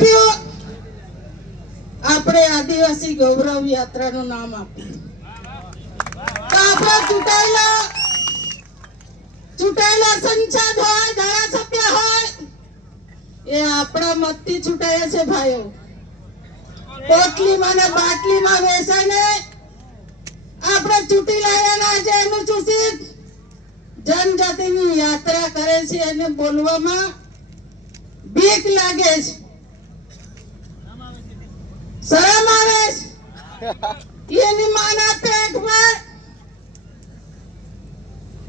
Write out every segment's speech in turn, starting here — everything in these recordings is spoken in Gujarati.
આપ્યું, આપણે આદિવાસી ગૌરવ યાત્રાનું નામ આપ્યું. તો આપણા ચૂંટાયેલા સંસદ હોય, ધારાસભ્ય હોય, એ આપણા મતથી ચૂંટાયા છે ભાઈઓ. પોટલીમાં ને બાટલીમાં બેસાઈને આપણે ચૂંટી લાવ્યા છે. અનુસૂચિત જનજાતિની યાત્રા કરે છે અને બોલવામાં બીક લાગે છે, શરમ આવે છે. એની માના પેટમાં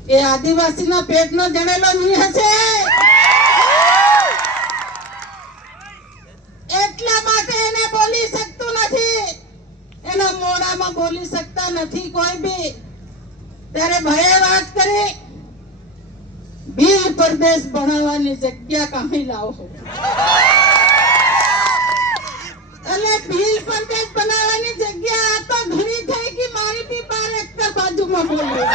એ આદિવાસીના પેટનો જણેલો નહીં હશે. એટલા માટે એને બોલી શકતું નથી, એના મોઢામાં બોલી શકતા નથી કોઈ બી. ત્યારે ભાઈએ વાત કરી, ભીલ પ્રદેશ બનાવવાની જગ્યા કામી લાવો. એટલે ભીલ પ્રદેશ બનાવવાની જગ્યા આ તો ઘણી થઈ કે મારી બી 12 એકર બાજુમાં બોલવી.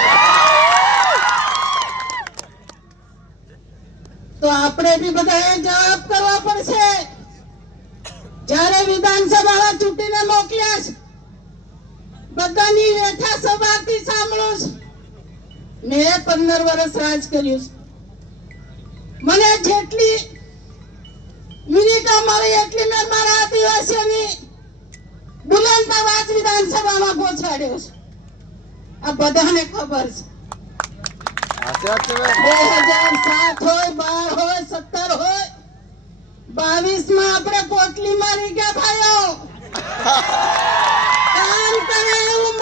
તો આપણે બી બધાએ જવાબ કરવા પડશે. જ્યારે વિધાનસભામાં ચૂંટીને મોકલ્યા છે, બધાની વ્યથા સવારથી સાંભળું છું. મેં 15 વર્ષ રાજ કર્યું છે. મને જેટલી મિનિટો મળી એટલી મેં મારા આદિવાસીઓની બુલંદ અવાજ વિધાનસભામાં પહોંચાડ્યો છે. આ બધાને ખબર છે. 2007 હોય, 12 હોય, 17 હોય, 22 માં આપણે પોટલી મારી ગયા ભાઈઓ. કામ કરે એવું